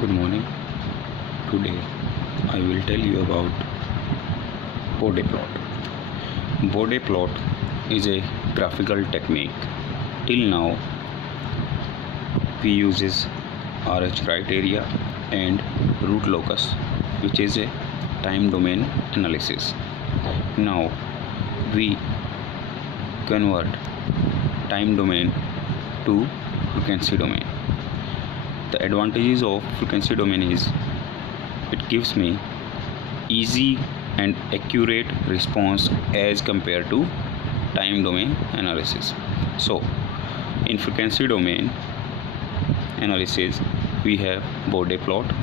Good morning. Today I will tell you about Bode plot. Bode plot is a graphical technique. Till now we uses RH criteria and root locus, which is a time domain analysis. Now we convert time domain to frequency domain. The advantages of frequency domain is it gives me easy and accurate response as compared to time domain analysis. So in frequency domain analysis we have Bode plot,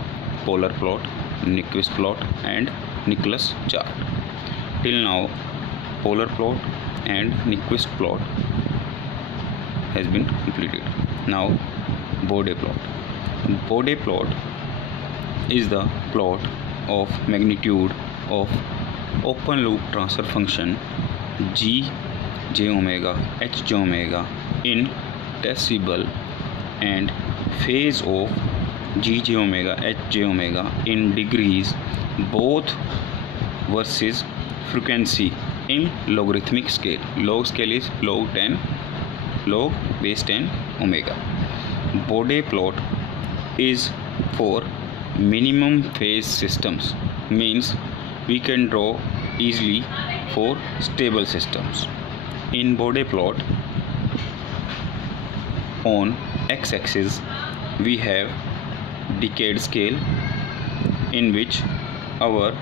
polar plot, Nyquist plot and Nicholas chart. Till now polar plot and Nyquist plot has been completed. Now Bode plot. Bode plot is the plot of magnitude of open loop transfer function g j omega h j omega in decibel and phase of g j omega h j omega in degrees, both versus frequency in logarithmic scale. Log scale is log base 10 omega. Bode plot is for minimum phase systems, means we can draw easily for stable systems. In Bode plot, on x-axis we have decade scale, in which our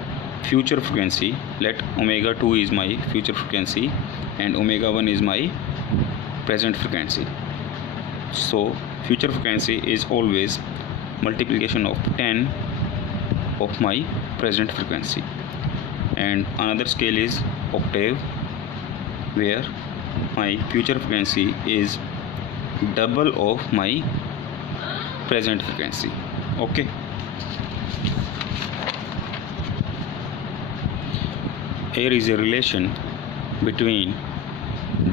future frequency, let omega 2 is my future frequency and omega 1 is my present frequency. So future frequency is always multiplication of 10 of my present frequency. And another scale is octave, where my future frequency is double of my present frequency. Okay, here is a relation between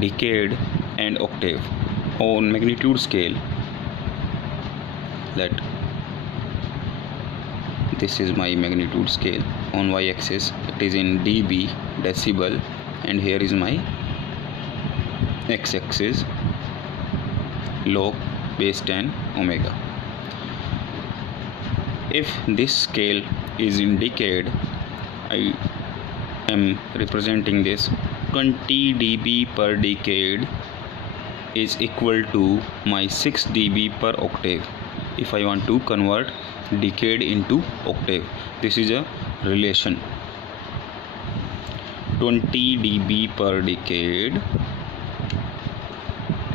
decade and octave. On magnitude scale, let this is my magnitude scale. On y-axis it is in dB, decibel, and here is my x-axis, log base 10 omega. If this scale is in decade, I am representing this 20 dB per decade is equal to my 6 dB per octave. If I want to convert decade into octave, this is a relation. 20 dB per decade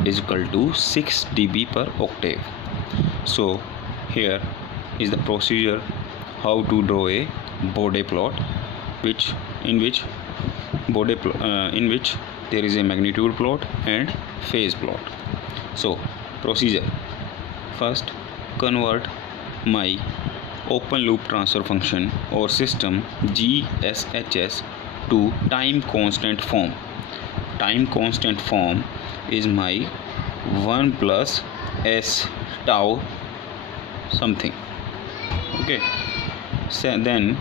is equal to 6 dB per octave. So here is the procedure how to draw a Bode plot, in which there is a magnitude plot and phase plot. So procedure: first convert my open loop transfer function or system GSHS to time constant form. Time constant form is my 1 plus s tau something. Okay, so then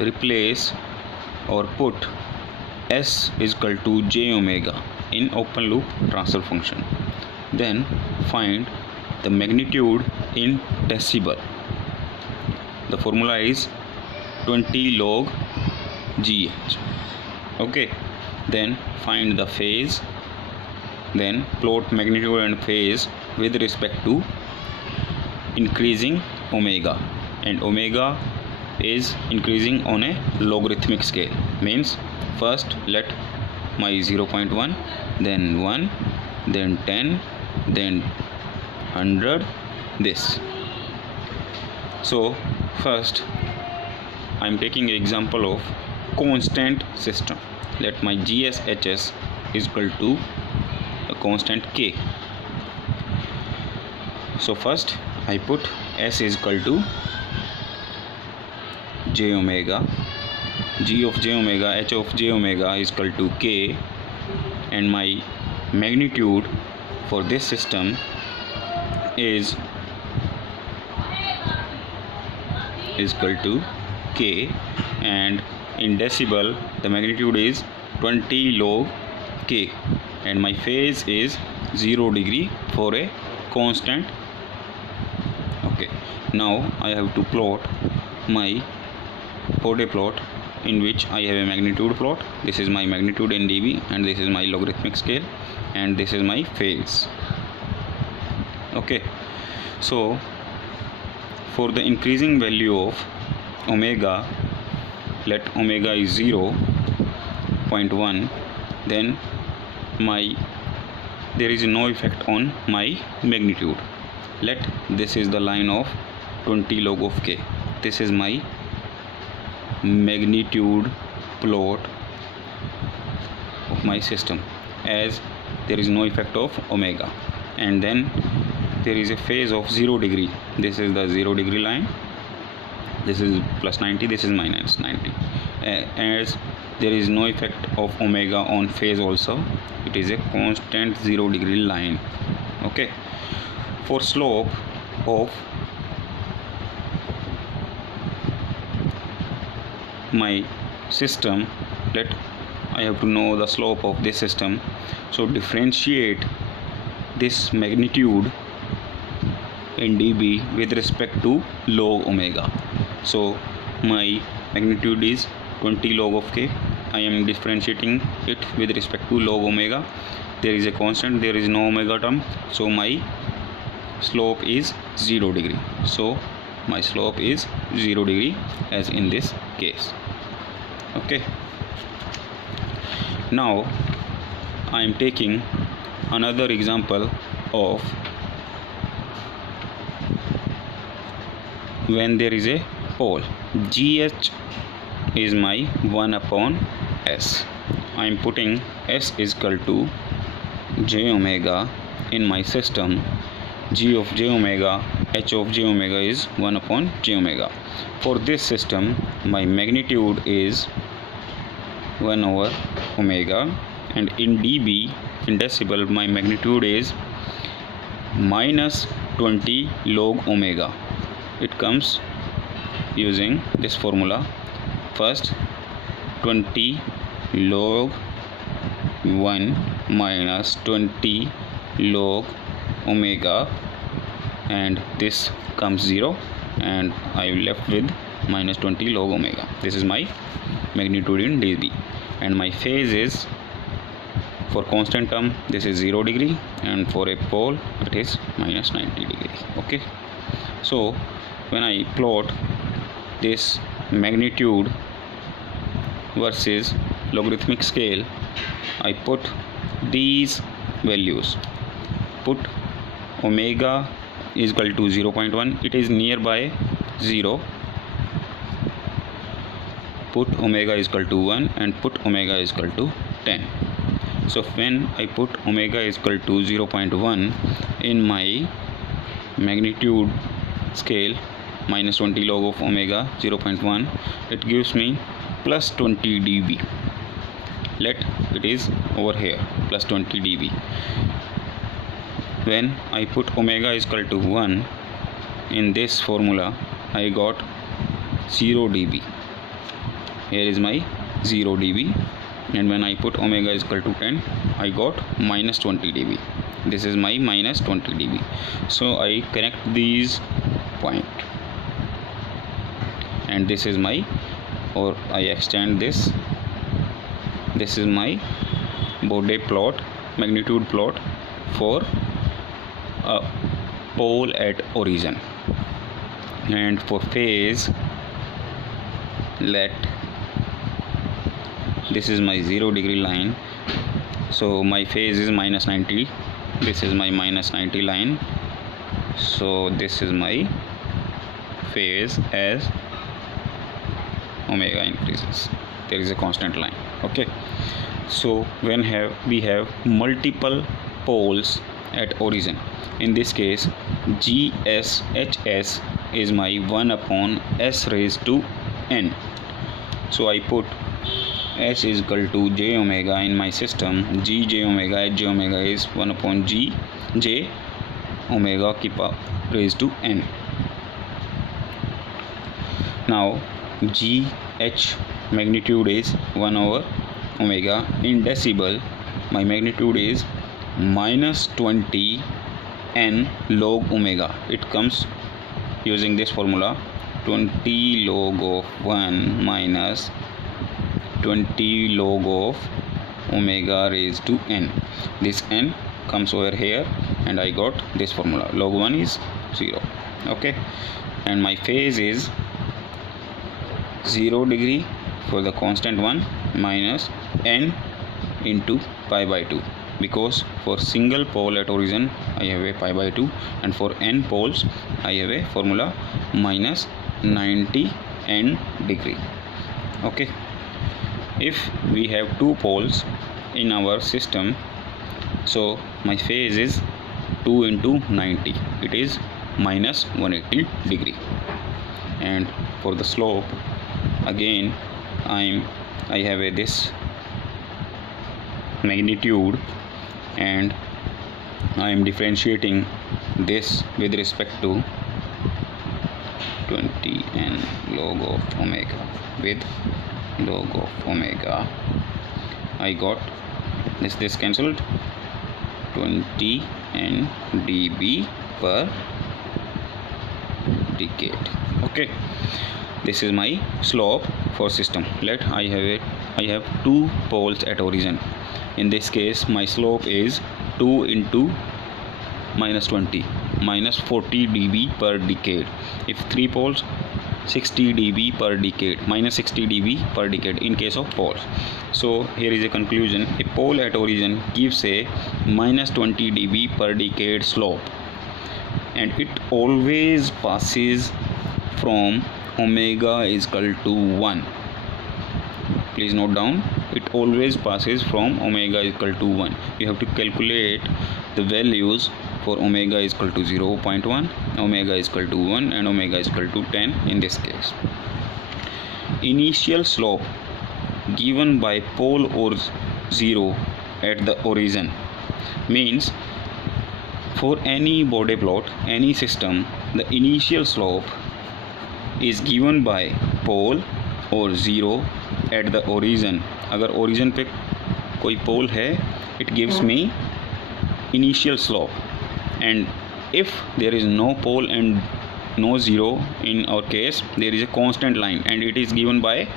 replace or put s is equal to j omega in open loop transfer function. Then find the magnitude in decibel. The formula is 20 log gh. Okay, then find the phase, then plot magnitude and phase with respect to increasing omega, and omega is increasing on a logarithmic scale, means first let my 0.1, then 1, then 10, then 100, this. So first I am taking an example of constant system. Let my GSHS is equal to a constant k. So first I put s is equal to j omega, g of j omega, h of j omega is equal to k, and my magnitude for this system is is equal to k, and in decibel the magnitude is 20 log k, and my phase is 0 degree for a constant. Okay, now I have to plot my Bode plot, in which I have a magnitude plot. This is my magnitude in dB, and this is my logarithmic scale, and this is my phase. Okay, so for the increasing value of omega, let omega is 0.1, then there is no effect on my magnitude. Let this is the line of 20 log of k. This is my magnitude plot of my system, as there is no effect of omega. And then there is a phase of 0 degree. This is the 0 degree line. This is plus 90, this is minus 90. As there is no effect of omega on phase also, it is a constant 0 degree line. Okay, for slope of my system, let I have to know the slope of this system. So differentiate this magnitude in dB with respect to log omega. So my magnitude is 20 log of k. I am differentiating it with respect to log omega. There is a constant, there is no omega term, so my slope is 0 degree. So my slope is 0 degree, as in this case. Okay, now I am taking another example of when there is a pole. GH is my 1 upon S. I am putting S is equal to j omega in my system. G of j omega, H of j omega is 1 upon j omega. For this system, my magnitude is 1 over omega, and in dB, in decibel, my magnitude is minus 20 log omega. It comes using this formula. First, 20 log 1 minus 20 log omega, and this comes 0, and I am left with minus 20 log omega. This is my magnitude in dB, and my phase is, for constant term, this is 0 degree, and for a pole it is minus 90 degree. Okay, so when I plot this magnitude versus logarithmic scale, I put these values. Put omega is equal to 0.1, it is nearby 0. Put omega is equal to 1, and put omega is equal to 10. So when I put omega is equal to 0.1 in my magnitude scale, minus 20 log of omega 0.1, it gives me plus 20 dB. Let it is over here, plus 20 dB. When I put omega is equal to 1 in this formula, I got 0 dB. Here is my 0 dB, and when I put omega is equal to 10, I got minus 20 dB. This is my minus 20 dB. So I connect these points, and this is my, or I extend this. This is my Bode plot, magnitude plot for a pole at origin. And for phase, let this is my 0 degree line, so my phase is minus 90. This is my minus 90 line, so this is my phase as omega increases. There is a constant line. Okay, so when we have multiple poles at origin, in this case GSHS is my 1 upon S raised to n. So I put S is equal to j omega in my system. G j omega, H j omega is 1 upon G j omega raised to n. Now GH magnitude is 1 over omega. In decibel, my magnitude is minus 20 n log omega. It comes using this formula, 20 log of 1 minus 20 log of omega raised to n. This n comes over here and I got this formula, log 1 is 0. Okay, and my phase is 0 degree for the constant one minus n into pi by 2, because for single pole at origin I have a pi by 2 and for n poles I have a formula minus 90 n degree. Okay, if we have two poles in our system, so my phase is 2 into 90, it is minus 180 degree. And for the slope, again I have this magnitude and I am differentiating this with respect to 20 n log of omega. With log of omega I got this cancelled, 20 n dB per decade. Okay, this is my slope for system. Let I have two poles at origin. In this case my slope is 2 into minus 20, minus 40 dB per decade. If three poles, 60 dB per decade, minus 60 dB per decade in case of poles. So here is a conclusion, a pole at origin gives a minus 20 dB per decade slope, and it always passes from omega is equal to 1. Please note down, it always passes from omega is equal to 1. You have to calculate the values for omega is equal to 0.1, omega is equal to 1 and omega is equal to 10 in this case. Initial slope given by pole or 0 at the origin means for any Bode plot, any system, the initial slope is given by pole और 0 at the origin. अगर origin पे कोई pole है, it gives me initial slope, and if there is no pole and no 0, in our case there is a constant line and it is given by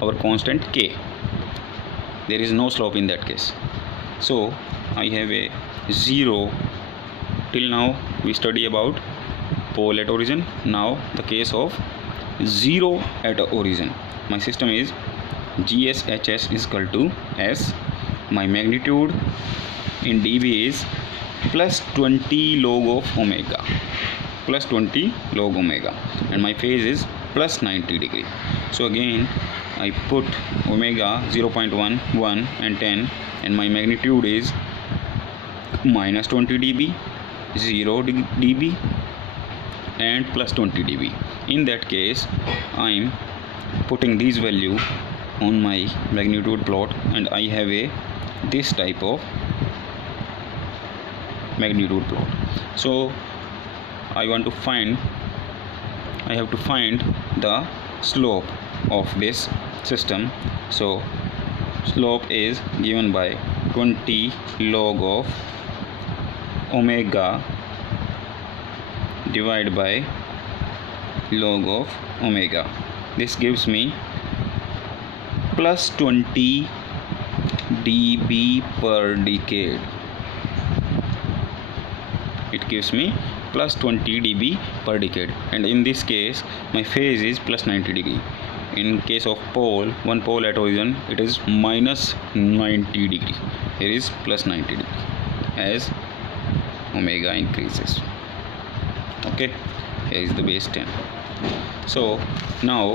our constant k. There is no slope in that case. So I have a 0. Till now we study about pole at origin. Now the case of 0 at origin. My system is GSHS is equal to S. My magnitude in dB is plus 20 log of omega, plus 20 log omega, and my phase is plus 90 degree. So again I put omega 0.1, 1 and 10, and my magnitude is minus 20 dB, 0 dB and plus 20 dB. In that case I am putting these value on my magnitude plot, and I have this type of magnitude plot. So I have to find the slope of this system. So slope is given by 20 log of omega divided by log of omega. This gives me plus 20 dB per decade. It gives me plus 20 dB per decade, and in this case my phase is plus 90 degree. In case of pole, one pole at origin, it is minus 90 degree. Here is plus 90 degree as omega increases. Okay, here is the base 10. So now